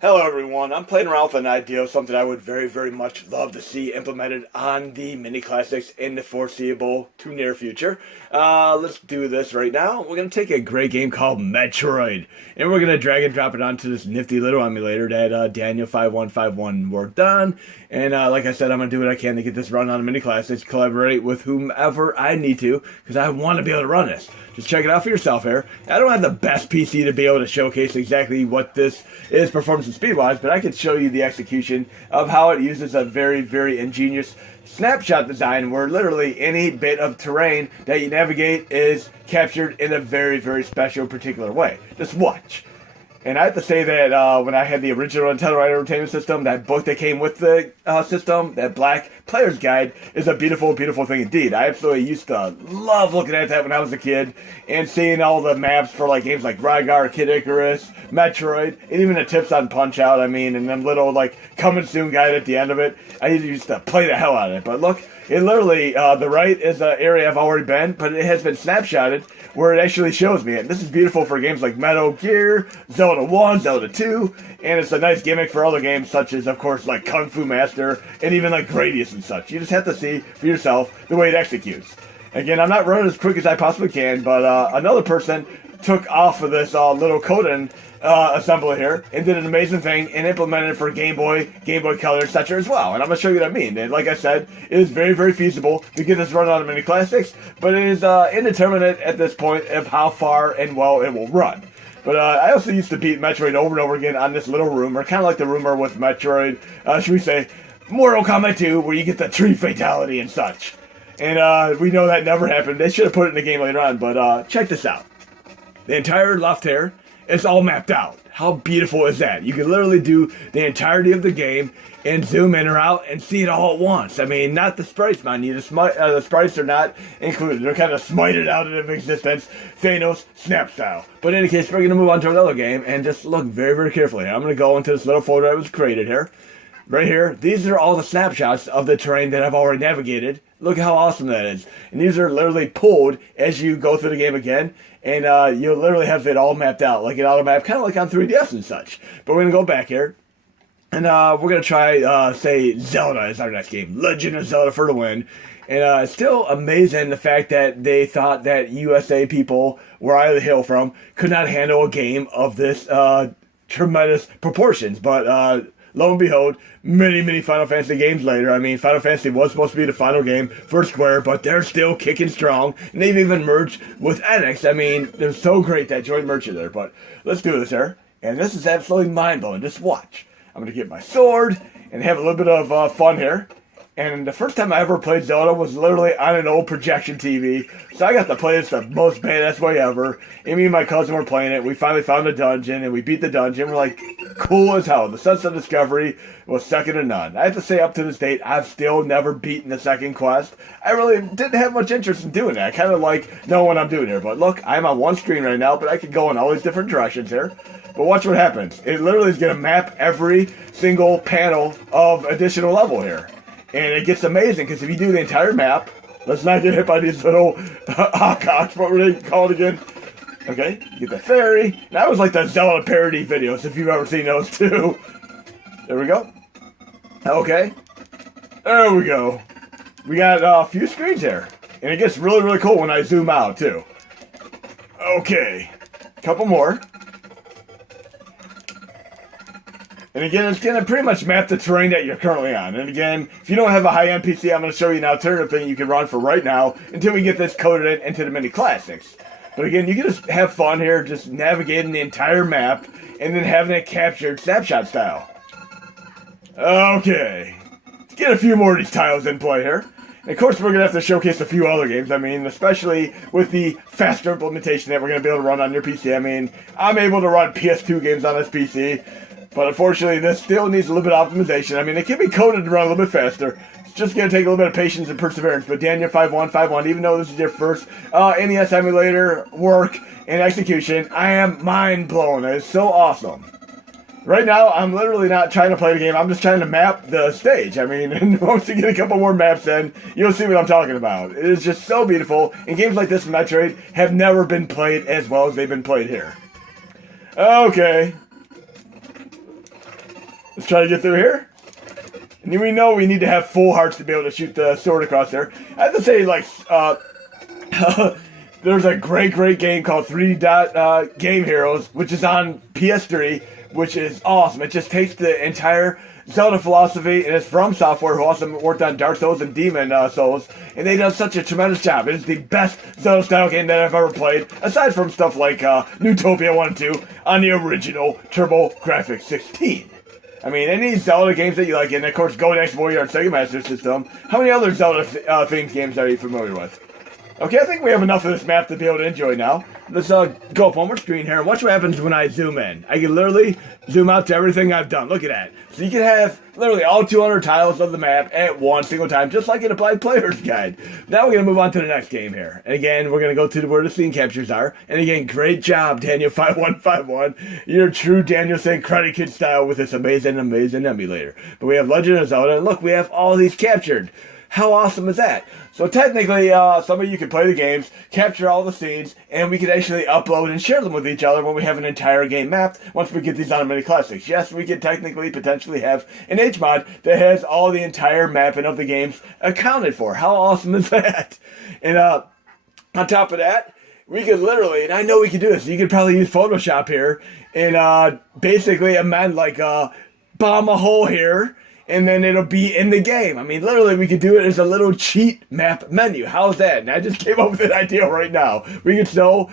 Hello everyone, I'm playing around with an idea of something I would very much love to see implemented on the mini classics in the foreseeable to near future. Let's do this right now. We're going to take a great game called Metroid, and we're going to drag and drop it onto this nifty little emulator that Daniel5151 worked on. And like I said, I'm going to do what I can to get this run on the mini classics, collaborate with whomever I need to, because I want to be able to run this. Just check it out for yourself here. I don't have the best PC to be able to showcase exactly what this is performance and speed-wise, but I can show you the execution of how it uses a very ingenious snapshot design where literally any bit of terrain that you navigate is captured in a very special particular way. Just watch. And I have to say that when I had the original Nintendo Entertainment System, that book that came with the system, that black player's guide, is a beautiful thing indeed. I absolutely used to love looking at that when I was a kid and seeing all the maps for like games like Rygar, Kid Icarus, Metroid, and even the tips on Punch-Out. I mean, and them little like coming soon guide at the end of it. I used to play the hell out of it. But look, it literally, the right is an area I've already been, but it has been snapshotted where it actually shows me it. This is beautiful for games like Metal Gear, Zelda 1, Zelda 2, and it's a nice gimmick for other games such as, of course, like Kung Fu Master, and even like Gradius and such. You just have to see for yourself the way it executes. Again, I'm not running as quick as I possibly can, but another person took off of this little coding assembly here and did an amazing thing and implemented it for Game Boy Color, etc. as well. And I'm going to show you what I mean. And like I said, it is very feasible to get this run on the mini classics, but it is indeterminate at this point of how far and well it will run. But I also used to beat Metroid over and over again on this little rumor, kind of like the rumor with Metroid, should we say, Mortal Kombat 2, where you get the tree fatality and such. And we know that never happened. They should have put it in the game later on, but check this out. The entire left here is all mapped out. How beautiful is that? You can literally do the entirety of the game and zoom in or out and see it all at once. I mean, not the sprites, mind you. The sprites are not included. They're kind of smited out of existence, Thanos snap style. But in any case, we're going to move on to another game and just look very carefully. I'm going to go into this little folder that was created here. Right here, these are all the snapshots of the terrain that I've already navigated. Look how awesome that is. And these are literally pulled as you go through the game again. And you'll literally have it all mapped out, like an AutoMapped, kind of like on 3DS and such. But we're going to go back here. And we're going to try, say, Zelda is our next game. Legend of Zelda for the win. And it's still amazing the fact that they thought that USA people, where I hail from, could not handle a game of this tremendous proportions. But lo and behold, many Final Fantasy games later. I mean, Final Fantasy was supposed to be the final game for Square, but they're still kicking strong. And they've even merged with NX. I mean, they're so great, that joint merger there. But let's do this here. And this is absolutely mind-blowing. Just watch. I'm going to get my sword and have a little bit of fun here. And the first time I ever played Zelda was literally on an old projection TV. So I got to play this the most badass way ever. And me and my cousin were playing it. We finally found a dungeon, and we beat the dungeon. We're like, cool as hell. The Sunset Discovery was second to none. I have to say, up to this date, I've still never beaten the second quest. I really didn't have much interest in doing that. I kind of like knowing what I'm doing here. But look, I'm on one screen right now, but I could go in all these different directions here. But watch what happens. It literally is going to map every single panel of additional level here. And it gets amazing, because if you do the entire map, let's not get hit by these little hawkocks, what were they called again? Okay, you get the ferry. That was like the Zelda parody videos, if you've ever seen those too. There we go. Okay. There we go. We got a few screens here. And it gets really cool when I zoom out too. Okay. Couple more. And again, it's going to pretty much map the terrain that you're currently on. And again, if you don't have a high-end PC, I'm going to show you an alternative thing you can run for right now until we get this coded into the mini classics. But again, you can just have fun here, just navigating the entire map and then having it captured snapshot style. Okay. Let's get a few more of these tiles in play here. And of course, we're going to have to showcase a few other games. I mean, especially with the faster implementation that we're going to be able to run on your PC. I mean, I'm able to run PS2 games on this PC. But unfortunately, this still needs a little bit of optimization. I mean, it can be coded to run a little bit faster. It's just going to take a little bit of patience and perseverance. But Daniel5151, even though this is your first NES emulator work and execution, I am mind-blown. It is so awesome. Right now, I'm literally not trying to play the game. I'm just trying to map the stage. I mean, and once you get a couple more maps in, you'll see what I'm talking about. It is just so beautiful. And games like this, Metroid, have never been played as well as they've been played here. Okay. Let's try to get through here. And we know we need to have full hearts to be able to shoot the sword across there. I have to say, like, there's a great game called 3D Game Heroes, which is on PS3, which is awesome. It just takes the entire Zelda philosophy, and it's from Software, who also worked on Dark Souls and Demon Souls, and they done such a tremendous job. It is the best Zelda-style game that I've ever played, aside from stuff like Newtopia 1 and 2 on the original TurboGrafx 16. I mean, any Zelda games that you like, and of course, Golden Axe Warrior on Sega Master System. How many other Zelda-themed games are you familiar with? Okay, I think we have enough of this map to be able to enjoy now. Let's go up one more screen here and watch what happens when I zoom in. I can literally zoom out to everything I've done. Look at that. So you can have literally all 200 tiles of the map at one single time, just like in Applied Player's Guide. Now we're going to move on to the next game here. And again, we're going to go to where the scene captures are. And again, great job, Daniel5151. You're true Daniel St. Karate Kid style with this amazing emulator. But we have Legend of Zelda, and look, we have all these captured. How awesome is that? So technically, some of you can play the games, capture all the scenes, and we can actually upload and share them with each other when we have an entire game mapped once we get these on Mini Classics. Yes, we could technically, potentially have an HMod that has all the entire mapping of the games accounted for. How awesome is that? And on top of that, we could literally, and I know we could do this, you could probably use Photoshop here and basically amend, like, bomb a hole here, and then it'll be in the game. I mean, literally, we could do it as a little cheat map menu. How's that? And I just came up with an idea right now. We could still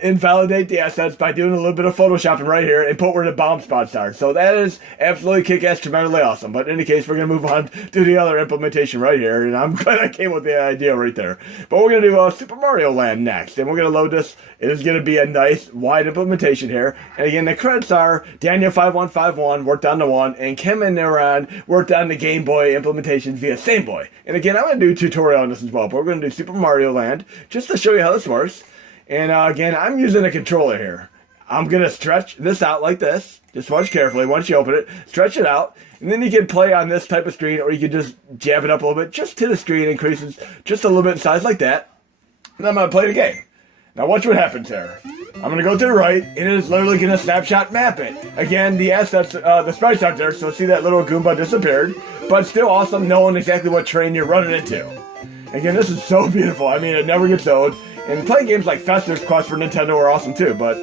invalidate the assets by doing a little bit of photoshopping right here and put where the bomb spots are. So that is absolutely kick-ass, tremendously awesome. But in any case, we're going to move on to the other implementation right here. And I'm glad I came up with the idea right there. But we're going to do Super Mario Land next. And we're going to load this. It is going to be a nice, wide implementation here. And again, the credits are Daniel5151 worked on the one, and Kemenaran worked on the Game Boy implementation via Same Boy. And again, I'm going to do a tutorial on this as well, but we're going to do Super Mario Land just to show you how this works. And again, I'm using a controller here. I'm going to stretch this out like this. Just watch carefully. Once you open it, stretch it out. And then you can play on this type of screen, or you can just jab it up a little bit just to the screen, increases just a little bit in size like that. And I'm going to play the game. Now watch what happens there. I'm going to go to the right, and it is literally going to snapshot map it. Again, the assets, the sprites aren't there, so see that little Goomba disappeared. But still awesome knowing exactly what terrain you're running into. Again, this is so beautiful. I mean, it never gets old. And playing games like Fester's Quest for Nintendo are awesome too, but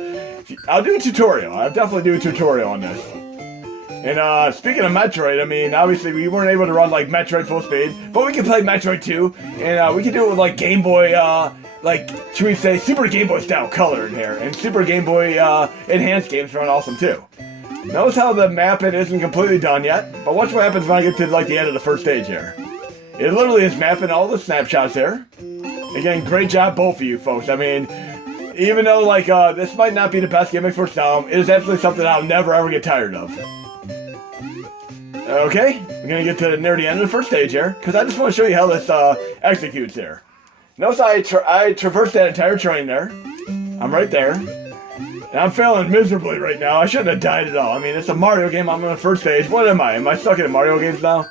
I'll do a tutorial. I'll definitely do a tutorial on this. And speaking of Metroid, I mean, obviously we weren't able to run like Metroid full speed, but we can play Metroid 2, and we can do it with like Game Boy, like, should we say, Super Game Boy style color in here, and Super Game Boy enhanced games run awesome too. Notice how the mapping isn't completely done yet, but watch what happens when I get to like the end of the first stage here. It literally is mapping all the snapshots there. Again, great job both of you folks. I mean, even though like this might not be the best gimmick for some, it is absolutely something I'll never ever get tired of. Okay, we're gonna get to near the end of the first stage here, because I just want to show you how this executes here. Notice I traversed that entire terrain there. I'm right there. And I'm failing miserably right now. I shouldn't have died at all. I mean, it's a Mario game. I'm on the first stage. What am I? Am I stuck in Mario games now?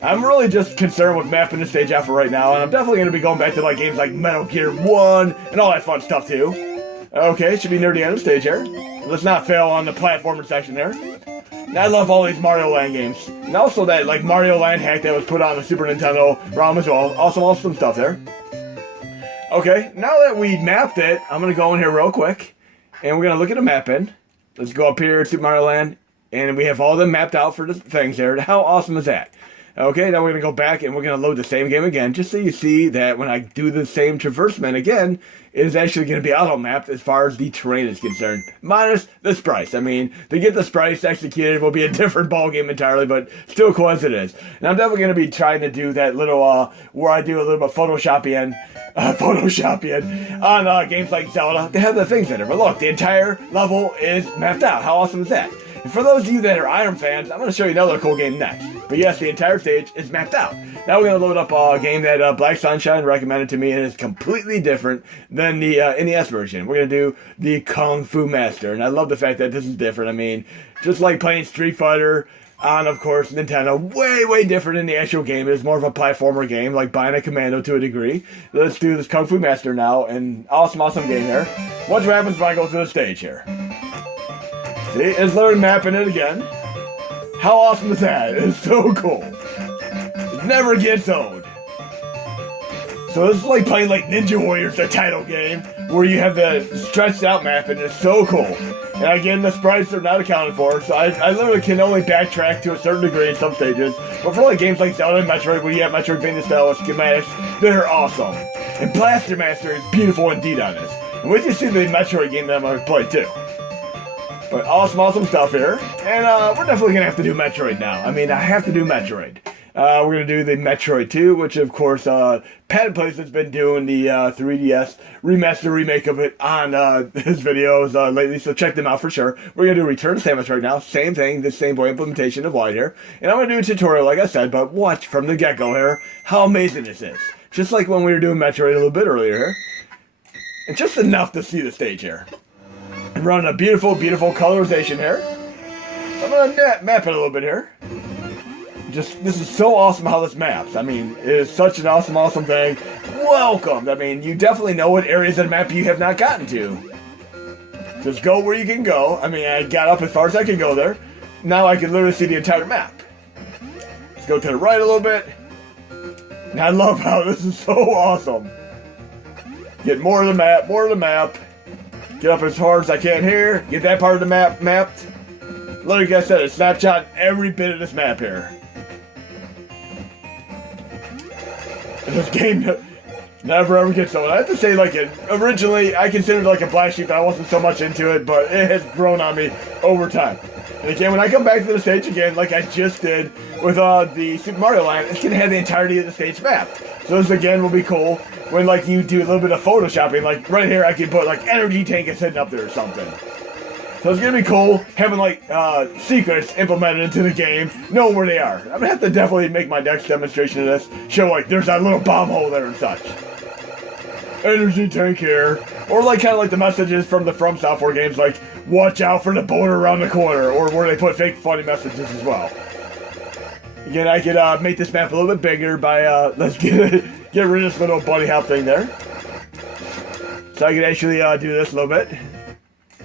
I'm really just concerned with mapping the stage out for right now, and I'm definitely going to be going back to like games like Metal Gear 1 and all that fun stuff too. Okay, should be near the end of the stage here. Let's not fail on the platformer section there. And I love all these Mario Land games. And also that like Mario Land hack that was put on the Super Nintendo ROM as well. Awesome stuff there. Okay, now that we mapped it, I'm going to go in here real quick, and we're going to look at the mapping. Let's go up here to Super Mario Land, and we have all them mapped out for the things there. How awesome is that? Okay, now we're going to go back and we're going to load the same game again, just so you see that when I do the same traversement again, it is actually going to be auto-mapped as far as the terrain is concerned, minus the sprites. I mean, to get the sprites executed will be a different ballgame entirely, but still cool as it is. And I'm definitely going to be trying to do that little, where I do a little bit of photoshopping on games like Zelda. They have the things in it, but look, the entire level is mapped out. How awesome is that? And for those of you that are Iron fans, I'm going to show you another cool game next. But yes, the entire stage is mapped out. Now we're going to load up a game that Black Sunshine recommended to me, and it's completely different than the NES version. We're going to do the Kung Fu Master, and I love the fact that this is different. I mean, just like playing Street Fighter on, of course, Nintendo, way different than the actual game. It is more of a platformer game, like Bionic Commando to a degree. Let's do this Kung Fu Master now, and awesome game there. Watch what happens when I go through the stage here. See, it's literally mapping it again. How awesome is that? It's so cool. It never gets old. So this is like playing like Ninja Warriors, the title game, where you have the stretched out map, and it's so cool. And again, the sprites are not accounted for, so I literally can only backtrack to a certain degree in some stages. But for like games like Zelda and Metroid, where you have Metroidvania style with schematics, they're awesome. And Blaster Master is beautiful indeed on this. And wait till you see the Metroid game that I'm going to play too. But awesome stuff here. And we're definitely going to have to do Metroid now. I mean, I have to do Metroid. We're going to do the Metroid II, which of course, Pat Place has been doing the 3DS remaster remake of it on his videos lately, so check them out for sure. We're going to do Return to Samus right now. Same thing, the same boy implementation of Wide here. And I'm going to do a tutorial, like I said, but watch from the get-go here how amazing this is. Just like when we were doing Metroid a little bit earlier here. And just enough to see the stage here. And run a beautiful colorization here. I'm going to map it a little bit here. This is so awesome how this maps. I mean, it is such an awesome thing. Welcome. I mean, you definitely know what areas of the map you have not gotten to. Just go where you can go. I mean, I got up as far as I can go there. Now I can literally see the entire map. Let's go to the right a little bit. And I love how this is so awesome. Get more of the map, Get up as far as I can here. Get that part of the map mapped. Like I said, a snapshot every bit of this map here. And this game never ever gets old. I have to say, like, originally I considered like a black sheep, I wasn't so much into it, but it has grown on me over time. And again, when I come back to the stage again, like I just did with the Super Mario Land, it's gonna have the entirety of the stage mapped. So this again will be cool when like you do a little bit of photoshopping. Like right here, I can put like energy tank is sitting up there or something. So it's gonna be cool having like secrets implemented into the game, knowing where they are. I'm gonna have to definitely make my next demonstration of this, show like there's that little bomb hole there and such. Energy tank here. Or like kind of like the messages from the From Software games, like watch out for the boulder around the corner, or where they put fake funny messages as well. Again, I could make this map a little bit bigger by let's get rid of this little bunny hop thing there. So I can actually do this a little bit.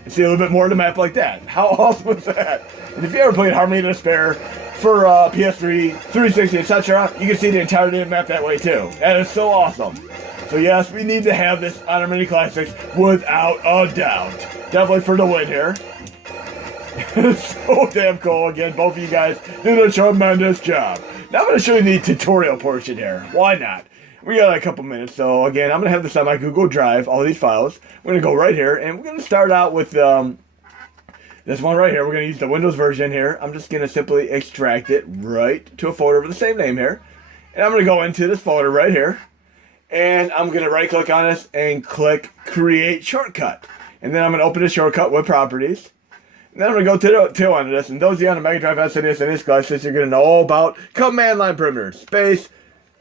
See a little bit more of the map like that. How awesome is that? And if you ever played Harmony of Despair for PS3, 360, etc., you can see the entirety of the map that way too. That is so awesome. So yes, we need to have this on our Mini Classics without a doubt. Definitely for the win here. It's so damn cool. Again, both of you guys did a tremendous job. Now I'm going to show you the tutorial portion here. Why not? We got a couple minutes, so again, I'm going to have this on my Google Drive, all these files. We're going to go right here, and we're going to start out with this one right here. We're going to use the Windows version here. I'm just going to simply extract it right to a folder with the same name here. And I'm going to go into this folder right here, and I'm going to right-click on this and click Create Shortcut. And then I'm going to open the shortcut with Properties. And then I'm going to go to the tail end of this, and those of you on the Mega Drive, SNES, and NES Classics, you're going to know all about command line perimeter, space,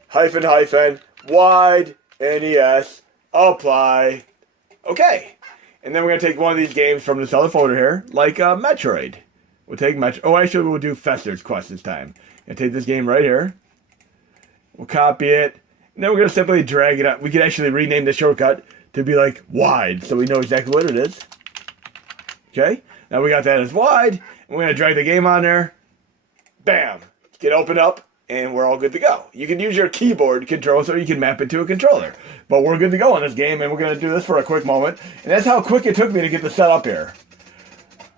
hyphen, wide, NES, apply, okay. And then we're going to take one of these games from this other folder here, like Metroid. We'll take Metroid. Oh, actually, we'll do Fester's Quest this time. And take this game right here. We'll copy it. And then we're going to simply drag it up. We can actually rename the shortcut to be like Wide, so we know exactly what it is. Okay. Now we got that as Wide. And we're going to drag the game on there. Bam. Get open up. And we're all good to go. You can use your keyboard controls or you can map it to a controller. But we're good to go on this game, and we're going to do this for a quick moment. And that's how quick it took me to get this set up here.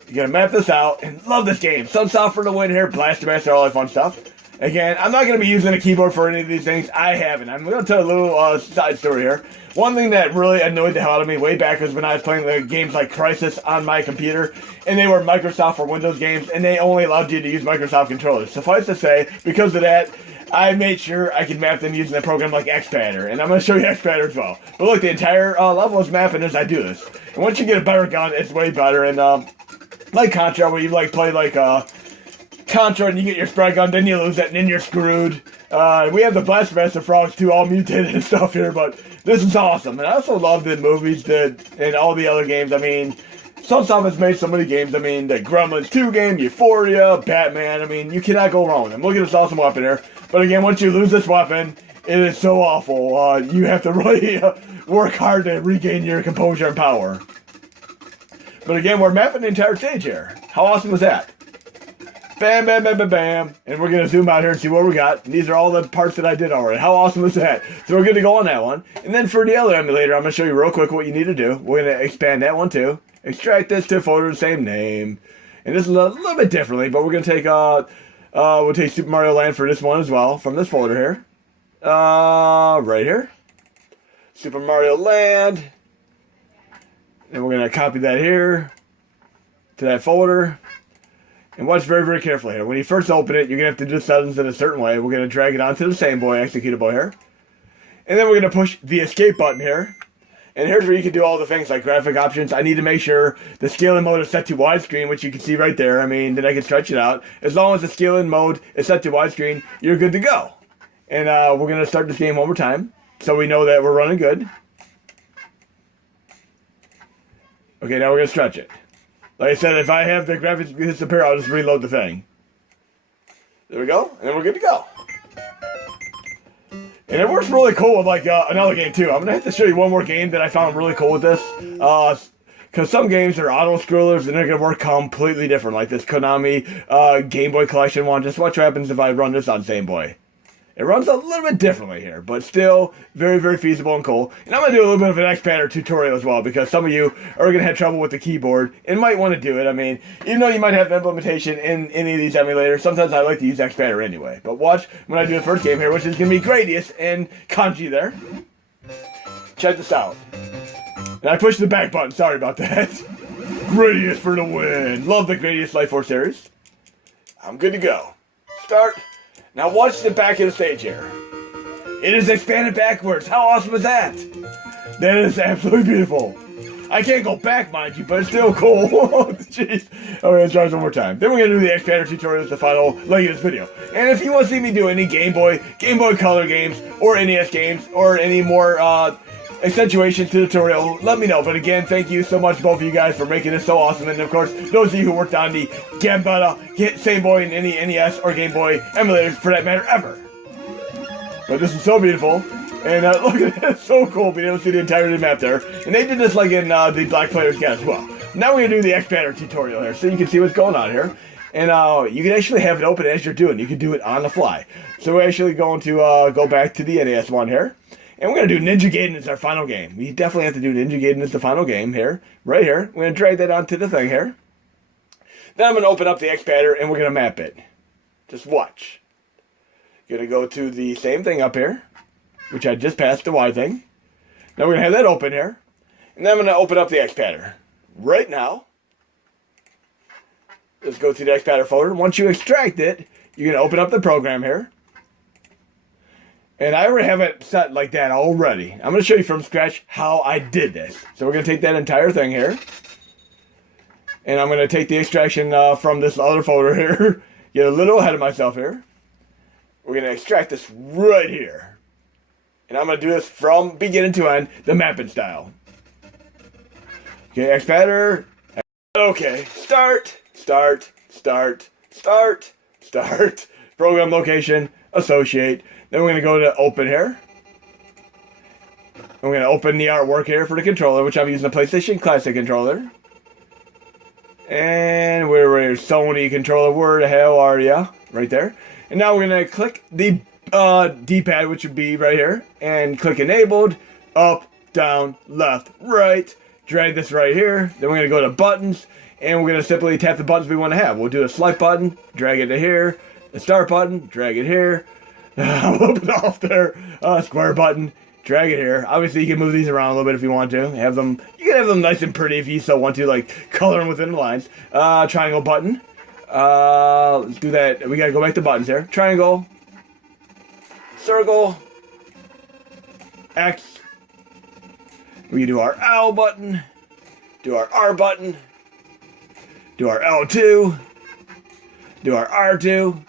You're going to map this out, and love this game. Sunsoft for the win here, Blaster Master, all that fun stuff. Again, I'm not going to be using a keyboard for any of these things. I haven't. I'm going to tell a little side story here. One thing that really annoyed the hell out of me way back was when I was playing the games like Crysis on my computer, and they were Microsoft or Windows games, and they only allowed you to use Microsoft controllers. Suffice to say, because of that, I made sure I could map them using a program like Xpadder, and I'm going to show you Xpadder as well. But look, the entire level is mapping as I do this. And once you get a better gun, it's way better. And like Contra, where you like play like Contra and you get your spread gun, then you lose it, and then you're screwed. We have the Blaster Master Frogs too, all mutated and stuff here, but this is awesome. And I also love the movies and all the other games. I mean, Sunsoft has made so many games. I mean, the Gremlins 2 game, Euphoria, Batman. I mean, you cannot go wrong with them. Look at this awesome weapon here. But again, once you lose this weapon, it is so awful. You have to really work hard to regain your composure and power. But again, we're mapping the entire stage here. How awesome was that? Bam, bam, bam, bam, bam. And we're going to zoom out here and see what we got. And these are all the parts that I did already. How awesome is that? So we're good to go on that one. And then for the other emulator, I'm going to show you real quick what you need to do. We're going to expand that one too. Extract this to a folder the same name. And this is a little bit differently, but we're going to take, we'll take Super Mario Land for this one as well, from this folder here. Right here. Super Mario Land. And we're going to copy that here to that folder. And watch very, very carefully here. When you first open it, you're going to have to do settings in a certain way. We're going to drag it onto the same boy, executable here. And then we're going to push the escape button here. And here's where you can do all the things like graphic options. I need to make sure the scaling mode is set to widescreen, which you can see right there. I mean, then I can stretch it out. As long as the scaling mode is set to widescreen, you're good to go. And we're going to start this game one more time, so we know that we're running good. Okay, now we're going to stretch it. Like I said, if I have the graphics disappear, I'll just reload the thing. There we go, and then we're good to go. And it works really cool with like another game too. I'm going to have to show you one more game that I found really cool with this. Because some games are auto-scrollers and they're going to work completely different. Like this Konami Game Boy Collection one. Just watch what happens if I run this on Game Boy. It runs a little bit differently here, but still very, very feasible and cool. And I'm going to do a little bit of an Xpander tutorial as well, because some of you are going to have trouble with the keyboard and might want to do it. I mean, even though you might have implementation in any of these emulators, sometimes I like to use Xpander anyway. But watch when I do the first game here, which is going to be Gradius and Kanji there. Check this out. And I pushed the back button, sorry about that. Gradius for the win. Love the Gradius Life Force series. I'm good to go. Start. Now watch the back of the stage here. It is expanded backwards. How awesome is that? That is absolutely beautiful. I can't go back, mind you, but it's still cool. Jeez. Okay, let's try this one more time. Then we're going to do the Xpander tutorial as the final leg of this video. And if you want to see me do any Game Boy Color games, or NES games, or any more accentuation tutorial, let me know. But again, thank you so much, both of you guys, for making this so awesome. And of course, those of you who worked on the Game Boy and any NES or Game Boy emulators, for that matter, ever. But this is so beautiful. And look at it, it's so cool being able to see the entirety of the map there. And they did this like in the Black Players Guide as well. Now we're going to do the Xpander tutorial here, so you can see what's going on here. And you can actually have it open as you're doing. You can do it on the fly. So we're actually going to go back to the NES one here. And we're going to do Ninja Gaiden as our final game. We definitely have to do Ninja Gaiden as the final game here. Right here. We're going to drag that onto the thing here. Then I'm going to open up the Xpander and we're going to map it. Just watch. Going to go to the same thing up here, which I just passed the Y thing. Now we're going to have that open here. And then I'm going to open up the Xpander. Right now. Let's go to the Xpander folder. Once you extract it, you're going to open up the program here. And I already have it set like that already. I'm going to show you from scratch how I did this. So we're going to take that entire thing here. And I'm going to take the extraction from this other folder here. Get a little ahead of myself here. We're going to extract this right here. And I'm going to do this from beginning to end, the mapping style. Okay, Xpander. Okay, start. Program location, associate. Then we're going to go to open here. I'm going to open the artwork here for the controller, which I'm using a PlayStation Classic controller. And we're a Sony controller. Where the hell are ya? Right there. And now we're going to click the D-pad, which would be right here. And click enabled. Up, down, left, right. Drag this right here. Then we're going to go to buttons. And we're going to simply tap the buttons we want to have. We'll do a select button. Drag it to here. The start button. Drag it here. A little bit off there. Square button. Drag it here. Obviously, you can move these around a little bit if you want to. Have them. You can have them nice and pretty if you so want to, like color them within the lines. Triangle button. Let's do that. We gotta go back to buttons here. Triangle. Circle. X. We can do our L button. Do our R button. Do our L2. Do our R2.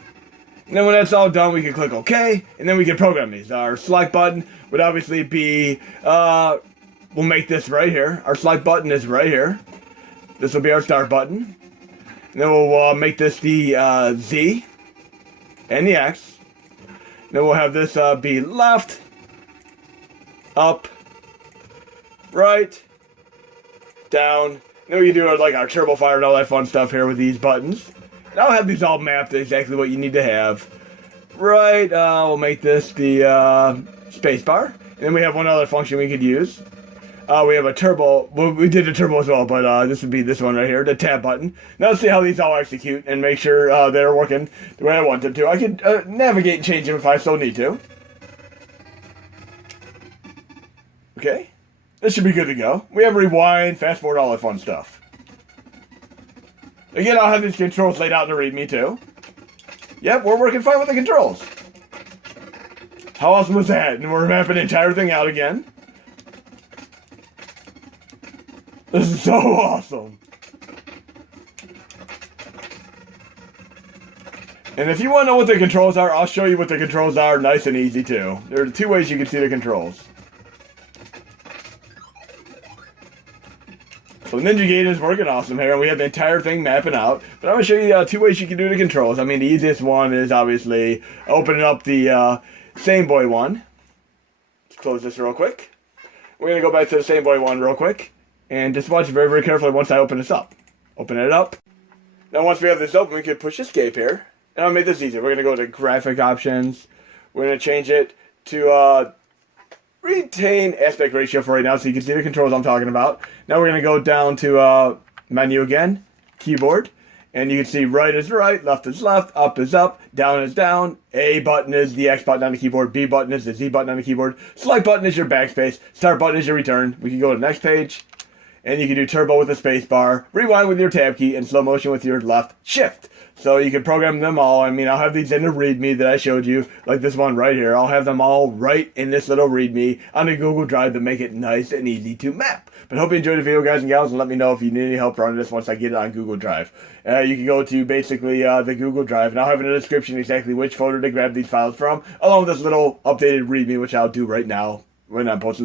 And then when that's all done, we can click OK, and then we can program these. Our select button would obviously be, we'll make this right here. Our select button is right here. This will be our start button. And then we'll make this the Z and the X. And then we'll have this be left, up, right, down. And then we can do like our turbo fire and all that fun stuff here with these buttons. And I'll have these all mapped to exactly what you need to have. Right, we'll make this the spacebar. And then we have one other function we could use. We have a turbo. Well, we did a turbo as well, but this would be this one right here, the tab button. Now let's see how these all execute and make sure they're working the way I want them to. I can navigate and change them if I so need to. Okay, this should be good to go. We have rewind, fast forward, all that fun stuff. Again, I'll have these controls laid out in the README too. Yep, we're working fine with the controls. How awesome was that? And we're mapping the entire thing out again. This is so awesome. And if you want to know what the controls are, I'll show you what the controls are nice and easy too. There are two ways you can see the controls. So Ninja Gaiden is working awesome here, and we have the entire thing mapping out. But I'm going to show you two ways you can do the controls. I mean, the easiest one is obviously opening up the Same Boy one. Let's close this real quick. We're going to go back to the Same Boy one real quick. And just watch very, very carefully once I open this up. Open it up. Now once we have this open, we can push escape here. And I'll make this easier. We're going to go to graphic options. We're going to change it to retain aspect ratio for right now so you can see the controls I'm talking about. Now we're going to go down to menu again, keyboard. And you can see right is right, left is left, up is up, down is down. A button is the X button on the keyboard. B button is the Z button on the keyboard. Select button is your backspace. Start button is your return. We can go to the next page. And you can do turbo with the space bar, rewind with your tab key, and slow motion with your left shift. So you can program them all. I mean, I'll have these in the README that I showed you, like this one right here. I'll have them all right in this little README on the Google Drive to make it nice and easy to map. But hope you enjoyed the video, guys and gals, and let me know if you need any help running this once I get it on Google Drive. You can go to basically the Google Drive, and I'll have in the description exactly which folder to grab these files from, along with this little updated README, which I'll do right now when I'm posting the video.